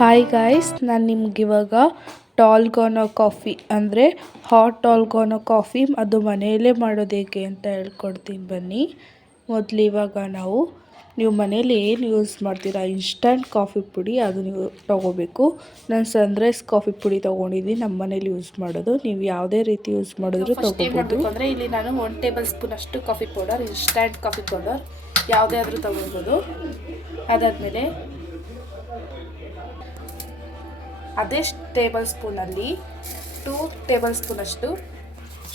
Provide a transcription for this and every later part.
Hi guys, ನಾನು ನಿಮ್ಗಿವಾಗ ಟಾಲ್ಗೋನೋ coffee ಅಂದರೆ hot ಟಾಲ್ಗೋನೋ coffee ಅದು ಮನೆಯಲ್ಲೇ ಮಾಡೋದು ಹೇಗೆ ಅಂತ ಹೇಳ್ಕೊಡ್ತೀನಿ ಬನ್ನಿ. ಮೊದಲು ಇವಾಗ ನೀವು ಮನೇಲಿ ಏನು ಯೂಸ್ ಮಾಡ್ತೀರಾ ಇನ್ಸ್ಟಂಟ್ ಕಾಫಿ ಪುಡಿ ಅದು ನೀವು ತೊಗೋಬೇಕು. ನಾನು ಸನ್ರೈಸ್ ಕಾಫಿ ಪುಡಿ ತೊಗೊಂಡಿದ್ದೀನಿ, ನಮ್ಮ ಮನೇಲಿ ಯೂಸ್ ಮಾಡೋದು. ನೀವು ಯಾವುದೇ ರೀತಿ ಯೂಸ್ ಮಾಡಿದ್ರು ತೊಗೋಬೋದು. ಅಂದರೆ ಇಲ್ಲಿ ನಾನು 1 ಟೇಬಲ್ ಸ್ಪೂನ್ ಅಷ್ಟು coffee powder, instant coffee powder ಯಾವುದೇ ಆದರೂ ತೊಗೊಳ್ಬೋದು. ಅದಾದಮೇಲೆ ಅದೇ ಟೇಬಲ್ ಸ್ಪೂನಲ್ಲಿ 2 ಟೇಬಲ್ ಸ್ಪೂನಷ್ಟು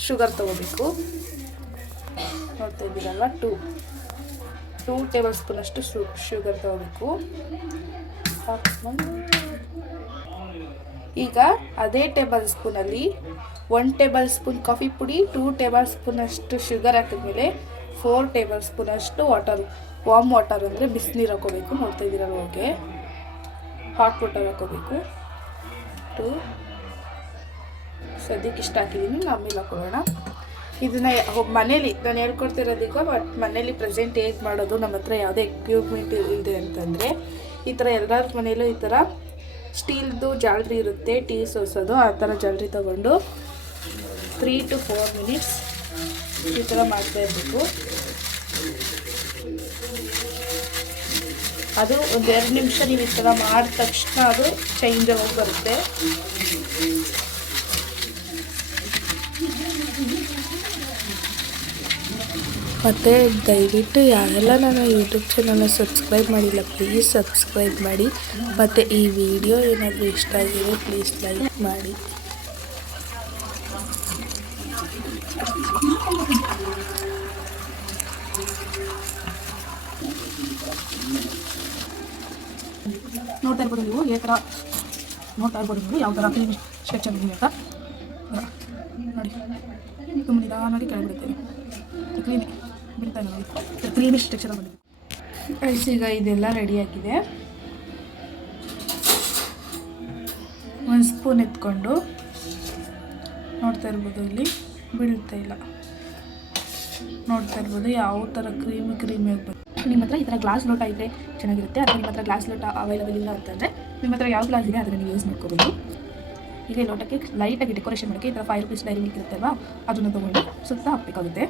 ಶುಗರ್ ತೊಗೋಬೇಕು. ನೋಡ್ತಾ ಇದ್ದೀರಲ್ವ, 2 ಟೇಬಲ್ ಸ್ಪೂನಷ್ಟು ಶುಗರ್ ತೊಗೋಬೇಕು. ಈಗ ಅದೇ ಟೇಬಲ್ ಸ್ಪೂನಲ್ಲಿ 1 ಟೇಬಲ್ ಸ್ಪೂನ್ ಕಾಫಿ ಪುಡಿ, 2 ಟೇಬಲ್ ಸ್ಪೂನಷ್ಟು ಶುಗರ್ ಹಾಕಿದ್ಮೇಲೆ 4 ಟೇಬಲ್ ಸ್ಪೂನಷ್ಟು ವಾಮ್ ವಾಟರ್ ಅಂದರೆ ಬಿಸಿನೀರು ಹಾಕೋಬೇಕು. ನೋಡ್ತಾ ಇದ್ದೀರಲ್ವ, ಓಕೆ, ಹಾಟ್ ವಾಟರ್ ಹಾಕೋಬೇಕು. ಸದ್ಯಕ್ಕೆ ಇಷ್ಟ ಹಾಕಿದ್ದೀನಿ, ಆಮೇಲೆ ಹಾಕೊಳ್ಳೋಣ. ಇದನ್ನು ಮನೇಲಿ ನಾನು ಹೇಳ್ಕೊಡ್ತಿರೋದಕ್ಕೆ, ಬಟ್ ಮನೇಲಿ ಪ್ರೆಸೆಂಟ್ ಹೇಗೆ ಮಾಡೋದು, ನಮ್ಮ ಹತ್ರ ಯಾವುದೇ ಎಕ್ವಿಪ್ಮೆಂಟ್ ಇದೆ ಅಂತಂದರೆ ಈ ಥರ ಎಲ್ಲರ ಮನೇಲೂ ಈ ಥರ ಸ್ಟೀಲ್ದು ಜಾಲರಿ ಇರುತ್ತೆ, ಟೀ ಸೋಸೋದು. ಆ ಥರ ಜಾಲರಿ ತೊಗೊಂಡು 3 to 4 ಮಿನಿಟ್ಸ್ ಈ ಥರ ಮಾಡ್ತಾ ಇರಬೇಕು. ಅದು 1-2 ನಿಮಿಷ ನೀವು ಈ ಥರ ಮಾಡಿದ ತಕ್ಷಣ ಅದು ಚೇಂಜ್ ಆಗಿ ಬರುತ್ತೆ. ಮತ್ತು ದಯವಿಟ್ಟು ಯಾರೆಲ್ಲ ನನ್ನ ಯೂಟ್ಯೂಬ್ ಚಾನಲ್ನ ಸಬ್ಸ್ಕ್ರೈಬ್ ಮಾಡಿಲ್ಲ, ಪ್ಲೀಸ್ ಸಬ್ಸ್ಕ್ರೈಬ್ ಮಾಡಿ. ಮತ್ತು ಈ ವಿಡಿಯೋ ಏನಾದರೂ ಇಷ್ಟ ಆಗಿದೆ ಪ್ಲೀಸ್ ಲೈಕ್ ಮಾಡಿ. ನೋಡ್ತಾ ಇರ್ಬೋದು ನೀವು, ಈ ಥರ ನೋಡ್ತಾ ಇರ್ಬೋದು ನೀವು ಯಾವ ಥರ ಕ್ರೀಮ್ ಸ್ಟ್ರಕ್ಚರ್ ಇದೆ ಅಂತ. ನೋಡಿ, ತುಂಬ ನಿಧಾನವಾಗಿ ಕೆಳಗಿಡುತ್ತೇನೆ, ಕ್ರೀಮ್ ಬಿಡ್ತಾ ನೋಡಿ, ಕ್ರೀಮಿ ಸ್ಟ್ರಕ್ಚರ್ ಬಂದಿದೆ. ಈಗ ಇದೆಲ್ಲ ರೆಡಿಯಾಗಿದೆ. 1 ಸ್ಪೂನ್ ಎತ್ಕೊಂಡು ನೋಡ್ತಾ ಇರ್ಬೋದು, ಇಲ್ಲಿ ಬೀಳ್ತಾ ಇಲ್ಲ. ನೋಡ್ತಾ ಇರ್ಬೋದು ಯಾವ ಥರ ಕ್ರೀಮಿ ಆಗ್ಬೋದು. ನಿಮ್ಮ ಹತ್ರ ಈ ಥರ ಗ್ಲಾಸ್ ಲೋಟ ಇದ್ದರೆ ಚೆನ್ನಾಗಿರುತ್ತೆ. ಅಥವಾ ನಿಮ್ಮ ಹತ್ರ ಗ್ಲಾಸ್ ಲೋಟ ಅವೈಲೇಬಲ್ ಇಲ್ಲ ಅಂತಂದರೆ ನಿಮ್ಮ ಹತ್ರ ಯಾವ ಗ್ಲಾಸ್ ಇದೆ ಅದನ್ನು ನೀವು ಯೂಸ್ ಮಾಡ್ಕೋಬೋದು. ಈಗ ಈ ಲೋಟಕ್ಕೆ ಲೈಟಾಗಿ ಡೆಕೋರೇಷನ್ ಮಾಡೋಕ್ಕೆ ಈ ಥರ 5 ರೂಪೀಸ್ ಡೈರಿ ಮಿಲ್ಕ್ ಇರುತ್ತೆ ಅಲ್ವಾ, ಅದನ್ನು ತೊಗೊಂಡು ಸುತ್ತ ಹಾಕಬೇಕಾಗುತ್ತೆ.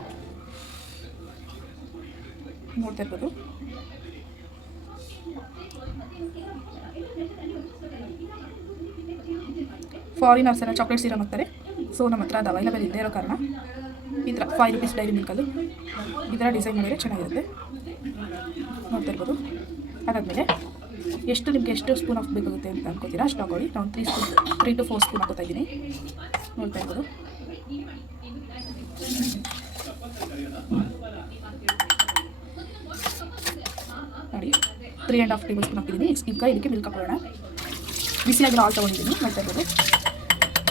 ನೋಡ್ತಾ ಇರ್ಬೋದು, ಫಾರಿನರ್ಸ್ ಎಲ್ಲ ಚಾಕ್ಲೇಟ್ ಸಿರಮ್ ಹಾಕ್ತಾರೆ. ಸೊ ನಮ್ಮ ಹತ್ರ ಅದು ಅವೈಲೇಬಲ್ ಇಲ್ಲದೆ ಇರೋ ಕಾರಣ ಈ ಥರ 5 ರೂಪೀಸ್ ಡೈರಿ ಮಿಲ್ಕಲ್ಲಿ ಈ ಥರ ಡಿಸೈನ್ ಮಾಡಿದರೆ ಚೆನ್ನಾಗಿರುತ್ತೆ. ನೋಡ್ತಾ ಇರ್ಬೋದು. ಅದಾದಮೇಲೆ ನಿಮಗೆ ಎಷ್ಟು ಸ್ಪೂನ್ ಹಾಕಬೇಕಾಗುತ್ತೆ ಅಂತ ಅನ್ಕೋತೀರಾ ಅಷ್ಟು ಹಾಕೊಳ್ಳಿ. ನಾನು 3 to 4 ಸ್ಪೂನ್ ಹಾಕೋತಾ ಇದ್ದೀನಿ. ನೋಡ್ತಾ ಇರ್ಬೋದು. ನೋಡಿ, 3.5 ಟೇಬಲ್ ಸ್ಪೂನ್ ಹಾಕಿದ್ದೀನಿ. ಈಗ ಇದಕ್ಕೆ ಮಿಲ್ಕ್ ಹಾಕೊಳ್ಳೋಣ. ಬಿಸಿಯಾಗಿರೋ ಹಾಲು ತೊಗೊಂಡಿದ್ದೀನಿ. ನೋಡ್ತಾ ಇರ್ಬೋದು.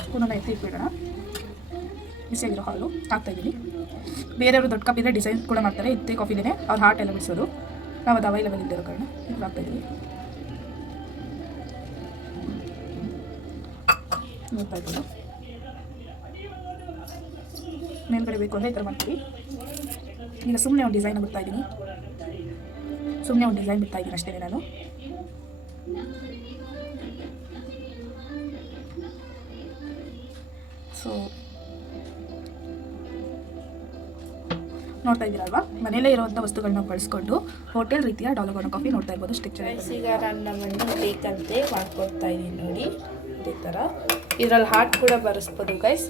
ಸ್ಪೂನನ್ನು ಎತ್ತಿ ಇಟ್ಬಿಡೋಣ. ಬಿಸಿಯಾಗಿರೋ ಹಾಲು ಹಾಕ್ತಾಯಿದ್ದೀನಿ. ಬೇರೆಯವರು ದೊಡ್ಡ ಕಪ್ ಇದ್ದರೆ ಡಿಸೈನ್ ಕೂಡ ಮಾಡ್ತಾರೆ. ಇತ್ತೆ ಕಾಫಿಲೇ ಅವ್ರು ಹಾಟ್ ಎಲ್ಲ ಬಿಡಿಸೋದು. ನಾವು ಅದು ಅವೈಲೇಬಲ್ ಇದ್ದಿರೋ ಕಾರಣ ಇದು ಹಾಕ್ತಾಯಿದ್ದೀವಿ. ನೋಡ್ತಾ ಇರ್ಬೋದು. ಮೇಲ್ಗಡೆ ಬೇಕು ಅಂದರೆ ಈ ಥರ ಮಾಡ್ತೀವಿ. ಈಗ ಸುಮ್ಮನೆ ಒಂದು ಡಿಸೈನ್ ಬಿಡ್ತಾಯಿದ್ದೀನಿ ಅಷ್ಟೇ ನಾನು. ಸೊ ನೋಡ್ತಾ ಇದ್ದೀರಲ್ವಾ, ಮನೆಯಲ್ಲೇ ಇರುವಂಥ ವಸ್ತುಗಳನ್ನ ಬಳಸ್ಕೊಂಡು ಹೋಟೆಲ್ ರೀತಿಯ ಟಾಲ್ಗೋನೋ ಕಾಫಿ ನೋಡ್ತಾ ಇರ್ಬೋದು. ಸ್ಟ್ರಕ್ಚರ್ ಈಗ ನನ್ನ ಮಣ್ಣು ಬೇಕಂತೆ ಮಾಡ್ಕೊಡ್ತಾ ಇದ್ದೀನಿ ನೋಡಿ, ಇದೇ ಥರ. ಇದರಲ್ಲಿ ಹಾಟ್ ಕೂಡ ಬರೆಸ್ಬೋದು ಗೈಸ್.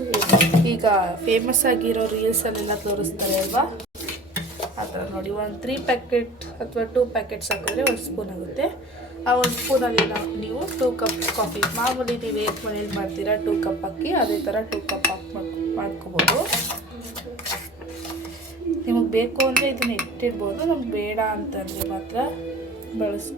ಈಗ ಫೇಮಸ್ ಆಗಿರೋ ರೀಲ್ಸಲ್ಲೆಲ್ಲ ತೋರಿಸ್ತಾರೆ ಅಲ್ವಾ, ಆ ಥರ ನೋಡಿ. 3 ಪ್ಯಾಕೆಟ್ ಅಥವಾ 2 ಪ್ಯಾಕೆಟ್ಸ್ ಹಾಕಿದ್ರೆ 1 ಸ್ಪೂನ್ ಆಗುತ್ತೆ. ಆ 1 ಸ್ಪೂನಲ್ಲಿ ನೀವು 2 ಕಪ್ ಕಾಫಿ, ಮಾಮೂಲಿ ನೀವು ಹೇಗೆ ಮನೇಲಿ ಮಾಡ್ತೀರಾ 2 ಕಪ್ ಹಾಕಿ ಅದೇ ಥರ 2 ಕಪ್ ಹಾಕಿ ಮಾಡ್ಕೋಬೋದು. ನಿಮಗೆ ಬೇಕು ಅಂದರೆ ಇದನ್ನು ಇಟ್ಟಿಡ್ಬೋದು, ನಮ್ಗೆ ಬೇಡ ಅಂತಂದರೆ ಮಾತ್ರ ಬಳಸಿ.